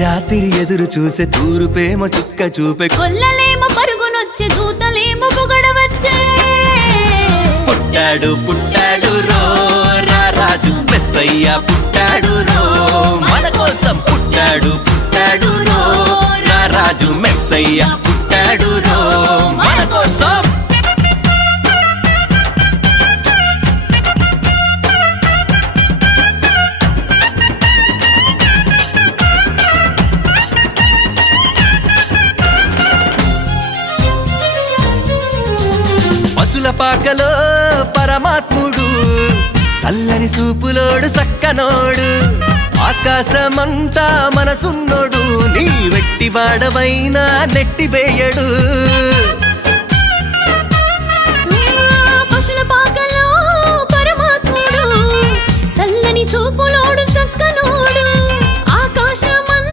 రాత్రి ఎదురు చూసే తూరుపేమ చుక్క చూపే కొల్లలేమో పరుగునొచ్చే దూతలేమో పొగడవచ్చే పుట్టాడు పుట్టాడు రో రారాజు మెస్సయ్య పుట్టాడు రో మన కోసం పుట్టాడు పుట్టాడు రో రారాజు మెస్సయ్య పుట్టాడు రో మన కోసం పసులపాకలో పరమాత్ముడు చల్లని చూపులోడు సక్కనోడు ఆకాశమంతా మనసున్నోడు నీ వెట్టివాడవైనా నెట్టివేయడు పసులపాకలో పరమాత్ముడు చల్లని చూపులోడు